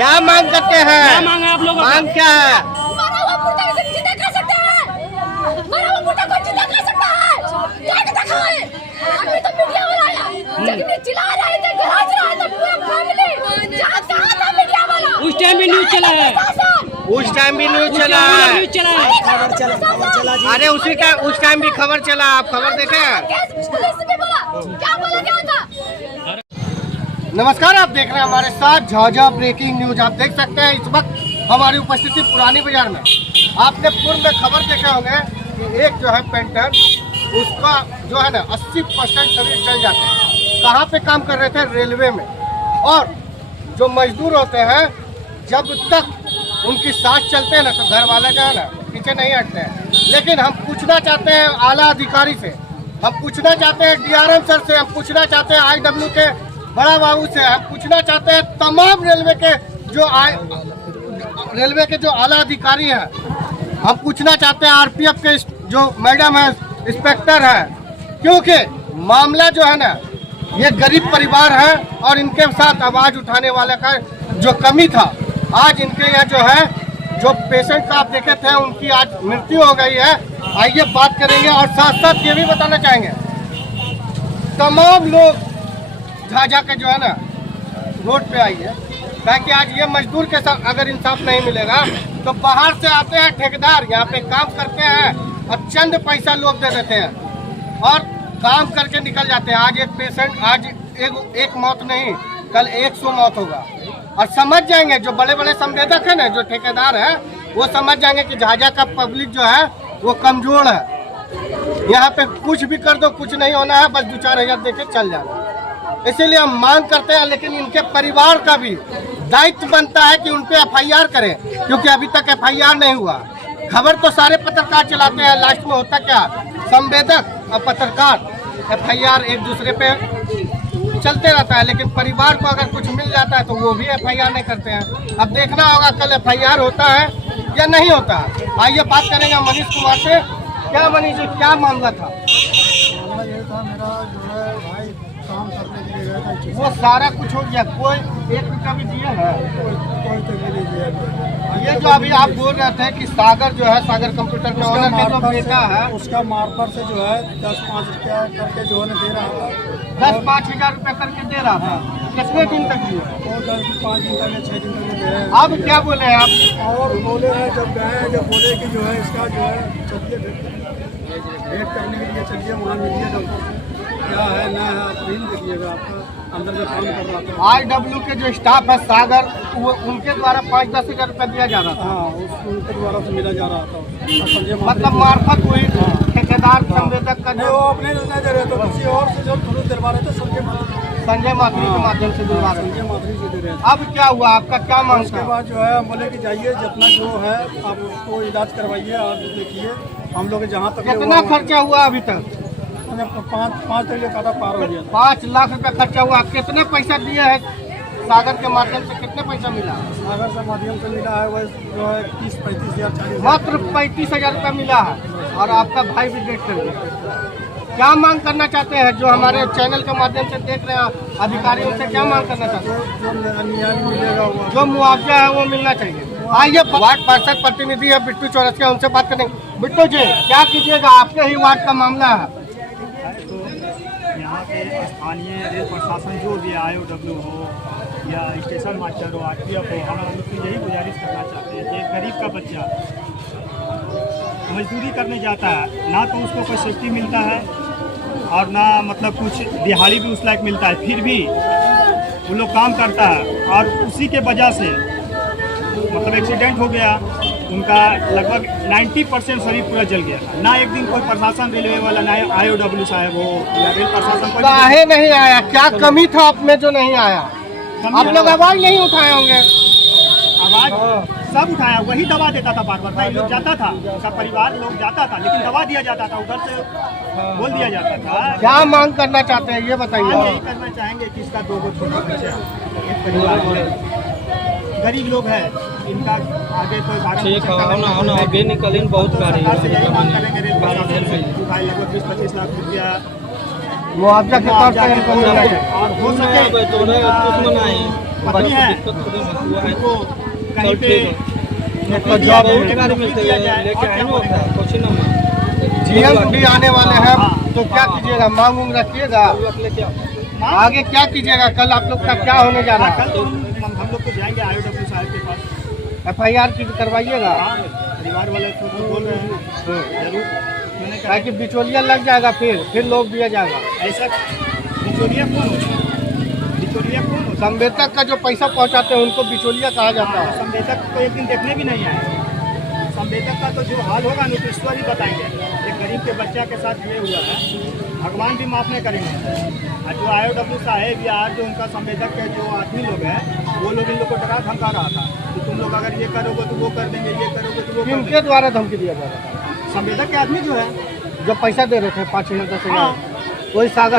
क्या मांग करते हैं? क्या मांग है आप लोगों का? मांग क्या है? मरा हुआ मुर्दा को जिंदा कर सकते हैं। मरा हुआ मुर्दा को जिंदा कर सकता है। क्या दिखाए? अभी तो मीडिया वाला आया, जगने चिल्ला रहे थे, गरज रहे थे पूरा फैमिली। जहाँ था मीडिया वाला। उस टाइम भी न्यूज चला है। उस टाइम भी न्यूज चला है। न्यूज चला है। खबर चला जी। अरे उसी का उस टाइम भी खबर चला। आप खबर देखे हैं? क्या बोला क्या था? नमस्कार, आप देख रहे हैं हमारे साथ झाझा ब्रेकिंग न्यूज। आप देख सकते हैं इस वक्त हमारी उपस्थिति पुरानी बाजार में। आपने पूर्व में खबर देखे होंगे कि एक जो है पेंटर, उसका जो है ना 80% शरीर जल जाते हैं। कहाँ पे काम कर रहे थे? रेलवे में। और जो मजदूर होते हैं, जब तक उनकी सांस चलते हैं ना तो घर वाले जो है ना पीछे नहीं हटते हैं। लेकिन हम पूछना चाहते हैं आला अधिकारी से, हम पूछना चाहते हैं डीआरएम सर से, हम पूछना चाहते हैं आईडब्ल्यू के बड़ा बाबू से, हम पूछना चाहते हैं तमाम रेलवे के जो आला अधिकारी हैं। हम पूछना चाहते हैं आरपीएफ के जो मैडम है, इंस्पेक्टर है, क्योंकि मामला जो है ना ये गरीब परिवार है और इनके साथ आवाज उठाने वाले का जो कमी था, आज इनके यहाँ जो है जो पेशेंट का आप देखे थे उनकी आज मृत्यु हो गई है। आइए बात करेंगे और साथ साथ ये भी बताना चाहेंगे तमाम लोग झाझा के जो है ना रोड पे आई है, ताकि आज ये मजदूर के साथ अगर इंसाफ नहीं मिलेगा तो बाहर से आते हैं ठेकेदार, यहाँ पे काम करते हैं और चंद पैसा लोग दे देते हैं और काम करके निकल जाते हैं। आज एक पेशेंट, आज एक मौत नहीं, कल 100 मौत होगा। और समझ जाएंगे जो बड़े बड़े संवेदक है ना, जो ठेकेदार है, वो समझ जाएंगे कि झाझा का पब्लिक जो है वो कमजोर है। यहाँ पे कुछ भी कर दो, कुछ नहीं होना है, बस 2-4 हजार देके चल जाना। इसीलिए हम मांग करते हैं, लेकिन इनके परिवार का भी दायित्व बनता है कि उन पे एफआईआर करें, क्योंकि अभी तक एफआईआर नहीं हुआ। खबर तो सारे पत्रकार चलाते हैं, लास्ट में होता क्या, संवेदक और पत्रकार एफआईआर एक दूसरे पे चलते रहता है, लेकिन परिवार को अगर कुछ मिल जाता है तो वो भी एफआईआर नहीं करते हैं। अब देखना होगा कल एफआईआर होता है या नहीं होता है। आइए बात करेंगे मनीष कुमार से। क्या मनीष जी, क्या मामला था? ये था मेरा जो है भाई काम करने के लिए गया था, वो सारा कुछ हो गया, कोई 1 रुपया भी दिया है? कोई तो मिल नहीं दिया। ये जो अभी आप बोल रहे थे कि सागर जो है, सागर कंप्यूटर के ओनर का जो बेटा है, उसका मार्फत से जो है 10-5 रुपया करके जो है दे रहा था। 10-5 हजार रुपया करके दे रहा था। कितने दिन तक दिए? वो 10-5 दिन तक 6 दिन तक गए। अब क्या बोले हैं आप? और बोले हैं जब गए, जब बोले कि जो है इसका जो है चलिए भेंट करने के लिए चलिए, वहाँ मिलिए डॉक्टर से, क्या है ना है आप बिल देखिएगा, आपका अंदर जो काम कर रहा था। आईडब्ल्यू के जो स्टाफ है सागर, वो उनके द्वारा 5-10 हजार रुपया दिया जा रहा था। हाँ, उनके द्वारा से मिला जा रहा था। मतलब मार्फत हुई ठेकेदार संवेदक का नहीं, जो वो अपने नहीं दे रहे थे, किसी और से जब थ्रू दिलवा रहे थे, संजय माथुरी के माध्यम से दिलवा रहे संजय थे। माथुरी से दे रहे थे। अब क्या हुआ, आपका क्या मांग उसके था? बाद जो है हम बोले कि जाइए, जितना जो है आप उसको इलाज करवाइए, आप देखिए हम लोग जहाँ तक कितना खर्चा हुआ अभी तक? 5 तक का पार हो गया। 5 लाख रुपया खर्चा हुआ। कितने पैसा दिए है सागर के माध्यम से? कितने पैसा मिला? सागर के माध्यम से मिला है वह जो है 30-35 हजार 40 मात्र 35 हजार रुपया मिला है और आपका भाई भी डेट कर दिया। क्या मांग करना चाहते हैं? जो हमारे चैनल के माध्यम से देख रहे हैं अधिकारियों से क्या मांग करना चाहते हैं? जो न्याय मिलेगा वो जो मुआवजा है वो मिलना चाहिए। आइए वार्ड पार्षद प्रतिनिधि है बिट्टू चौरसिया, उनसे बात करेंगे। बिट्टू जी, क्या कीजिएगा, आपके ही वार्ड का मामला है। तो यहाँ पे स्थानीय रेल प्रशासन जो भी IOW हो या स्टेशन मास्टर हो, RPF हो, हम लोग की यही गुजारिश करना चाहते हैं कि एक गरीब का बच्चा मजदूरी करने जाता है, ना तो उसको कोई सेफ्टी मिलता है और ना मतलब कुछ दिहाड़ी भी उस लायक मिलता है, फिर भी वो लोग काम करता है और उसी के वजह से मतलब एक्सीडेंट हो गया, उनका लगभग 90% शरीर पूरा जल गया। ना एक दिन कोई प्रशासन, रेलवे वाला, ना IOW साहब हो या रेल प्रशासन कोई काहे नहीं आया? क्या कमी था आप में जो नहीं आया? आप लोग आवाज नहीं उठाए होंगे। आवाज सब उठाया, वही दवा देता था बार बार, लोग जाता था, उसका परिवार लोग जाता था, लेकिन दवा दिया जाता था, उधर से बोल दिया जाता था। क्या मांग करना चाहते हैं ये हम बताइए। यही करना चाहेंगे कि इसका 2 छोटे बच्चे, एक परिवार है, गरीब लोग हैं, इनका आगे कोई ठीक है होना अभी निकलिन बहुत गाड़ी सरकार से यही मांग करेंगे रेल प्रशासन से कि भाई लगभग 20-25 लाख रुपया मुआवजा के तौर पर इनको मिलना चाहिए। और हो सके नहीं है उनको कहीं पे जॉब रोजगार मिलती है लेके आए ना कुछ ना जीएम भी आने वाले हैं, तो क्या कीजिएगा? मांग उंग रखिएगा, आगे क्या कीजिएगा? कल आप लोग का क्या होने जा रहा है? कल तो हम लोग तो जाएंगे IOW साहब के पास, FIR की करवाइएगा, परिवार वाले तो बोल रहे हैं जरूर। मैंने कहा ताकि बिचौलिया लग जाएगा, फिर लोग दिया जाएगा। ऐसा बिचौलिया कौन होता है? बिचौलिया कौन होता है? संवेदक का जो पैसा पहुंचाते हैं उनको बिचौलिया कहा जाता है। संवेदक तो एक दिन देखने भी नहीं आए। संवेदक का तो जो हाल होगा नीतीश्वर ही बताएंगे। एक गरीब के बच्चा के साथ जुड़े हुआ है, भगवान भी माफ नहीं करेंगे। और जो IOW साहेब या जो उनका संवेदक के जो आदमी लोग हैं, वो लोग इन लोग को डरा धमका रहा था कि तुम लोग अगर ये करोगे तो वो कर देंगे, ये करोगे तो वो कर किनके देंगे। द्वारा धमकी दिया जा रहा था? संवेदक के आदमी जो है, जो पैसा दे रहे थे 5,000 10,000, हाँ। वही सागर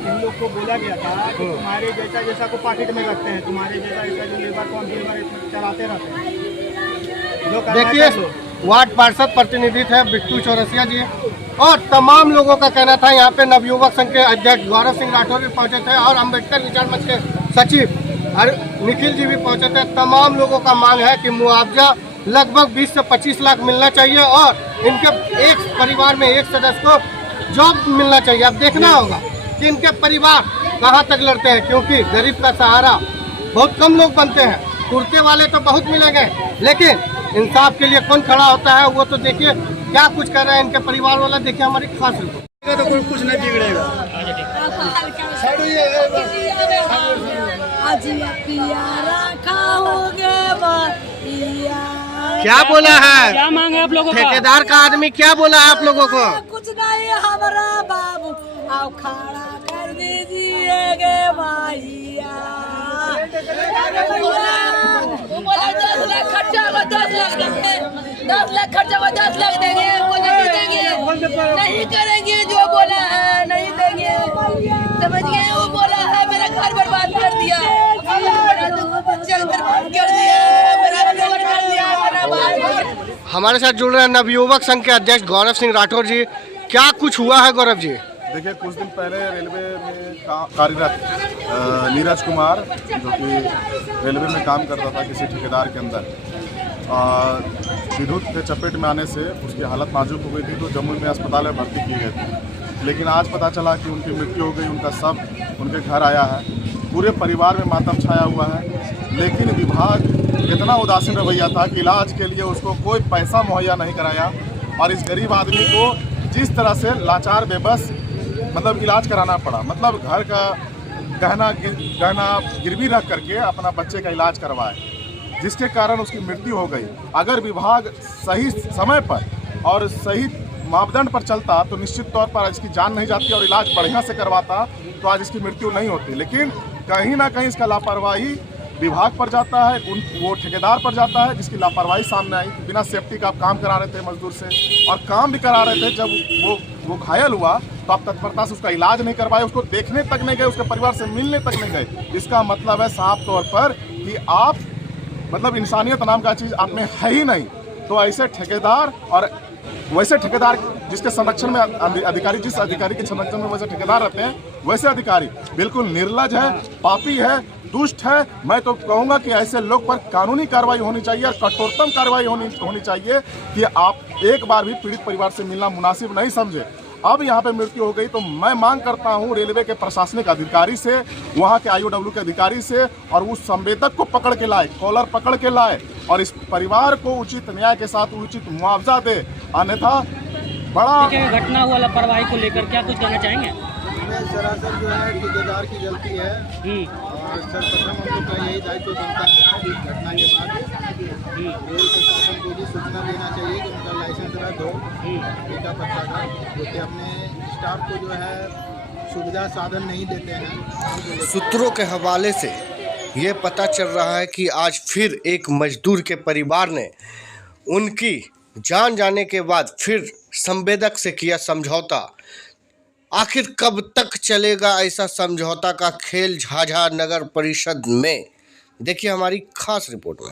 इन लोग को बोला गया था कि तुम्हारे जैसा को पॉकेट में रखते हैं, तुम्हारे जैसा जो लेबर को हम लेबर चलाते रहते हैं। जो करना है देखिए, कर लो। वार्ड पार्षद प्रतिनिधि थे बिट्टू चौरसिया जी, और तमाम लोगों का कहना था। यहाँ पे नवयुवक संघ के अध्यक्ष गौरव सिंह राठौर भी पहुंचे थे, और अम्बेडकर विचार मंच के सचिव और निखिल जी भी पहुंचे थे। तमाम लोगों का मांग है कि मुआवजा लगभग 20 से 25 लाख मिलना चाहिए, और इनके एक परिवार में एक सदस्य को जॉब मिलना चाहिए। अब देखना होगा कि इनके परिवार कहाँ तक लड़ते हैं, क्योंकि गरीब का सहारा बहुत कम लोग बनते हैं। कुर्ते वाले तो बहुत मिलेंगे, लेकिन इंसाफ के लिए कौन खड़ा होता है वो तो देखिए क्या कुछ कर रहे हैं इनके परिवार वाला। देखिए हमारी खास रिपोर्ट। तो कोई कुछ नहीं बिगड़ेगा। क्या बोला है? क्या मांग है आप लोगों का? ठेकेदार का आदमी क्या बोला है आप लोगों को? कुछ नहीं हमारा बाबू, आओ खड़ा कर दीजिएगा भैया। वो बोला 10 लाख खर्चा होगा, 10 लाख देंगे, 10 लाख खर्चा होगा, 10 लाख देंगे, वो नहीं देंगे, नहीं करेंगे जो बोला है, नहीं देंगे, समझ गए? वो बोला है मेरा घर बर्बाद कर दिया, मेरा दो बच्चे बर्बाद कर दिया, मेरा घर कर दिया, मेरा बाल। हमारे साथ जुड़ रहे हैं नवयुवक संघ के अध्यक्ष गौरव सिंह राठौर जी। क्या कुछ हुआ है गौरव जी? देखिए, कुछ दिन पहले रेलवे में कार्यरत नीरज कुमार, जो कि रेलवे में काम करता था किसी ठेकेदार के अंदर, विद्युत के चपेट में आने से उसकी हालत नाजुक हो गई थी, तो जम्मू में अस्पताल में भर्ती किए गए थे। लेकिन आज पता चला कि उनकी मृत्यु हो गई। उनका शव उनके घर आया है, पूरे परिवार में मातम छाया हुआ है। लेकिन विभाग इतना उदासीन रवैया था कि इलाज के लिए उसको कोई पैसा मुहैया नहीं कराया, और इस गरीब आदमी को जिस तरह से लाचार बेबस मतलब इलाज कराना पड़ा। मतलब घर का गहना गिरवी रख करके अपना बच्चे का इलाज करवाए, जिसके कारण उसकी मृत्यु हो गई। अगर विभाग सही समय पर और सही मापदंड पर चलता तो निश्चित तौर पर इसकी जान नहीं जाती और इलाज बढ़िया से करवाता तो आज इसकी मृत्यु नहीं होती। लेकिन कहीं ना कहीं इसका लापरवाही विभाग पर जाता है, वो ठेकेदार पर जाता है, जिसकी लापरवाही सामने आई। बिना सेफ्टी का आप काम करा रहे थे मजदूर से, और काम भी करा रहे थे। जब वो घायल हुआ तो आप तत्परता से उसका इलाज नहीं करवाए, उसको देखने तक नहीं गए, उसके परिवार से मिलने तक नहीं गए। इसका मतलब है साफ तौर पर कि आप मतलब इंसानियत नाम का चीज़ आप में है ही नहीं। तो ऐसे ठेकेदार और वैसे ठेकेदार जिसके संरक्षण में अधिकारी, जिस अधिकारी के संरक्षण में वैसे ठेकेदार रहते हैं, वैसे अधिकारी बिल्कुल निर्लज है, पापी है, दुष्ट है। मैं तो कहूँगा कि ऐसे लोग पर कानूनी कार्रवाई होनी चाहिए और कठोरतम कार्रवाई होनी चाहिए कि आप एक बार भी पीड़ित परिवार से मिलना मुनासिब नहीं समझे। अब यहाँ पे मृत्यु हो गई तो मैं मांग करता हूँ रेलवे के प्रशासनिक अधिकारी से, वहाँ के IOW के अधिकारी से, और उस संवेदक को पकड़ के लाए, कॉलर पकड़ के लाए, और इस परिवार को उचित न्याय के साथ उचित मुआवजा दे। अन्यथा बड़ा घटना हुआ लापरवाही को लेकर क्या कुछ कहना चाहेंगे? इसमें सरासर जो है ठेकेदार की गलती है, और सर्वप्रथम हम लोग का यही दायित्व बनता है कि घटना के बाद रेल प्रशासन को भी सूचना देना चाहिए कि उनका लाइसेंस रद्द हो, टीका पट्टा का, क्योंकि अपने स्टाफ को जो है सुविधा साधन नहीं देते हैं। सूत्रों के हवाले से ये पता चल रहा है कि आज फिर एक मजदूर के परिवार ने उनकी जान जाने के बाद फिर संवेदक से किया समझौता। आखिर कब तक चलेगा ऐसा समझौता का खेल झाझा नगर परिषद में? देखिए हमारी खास रिपोर्ट में।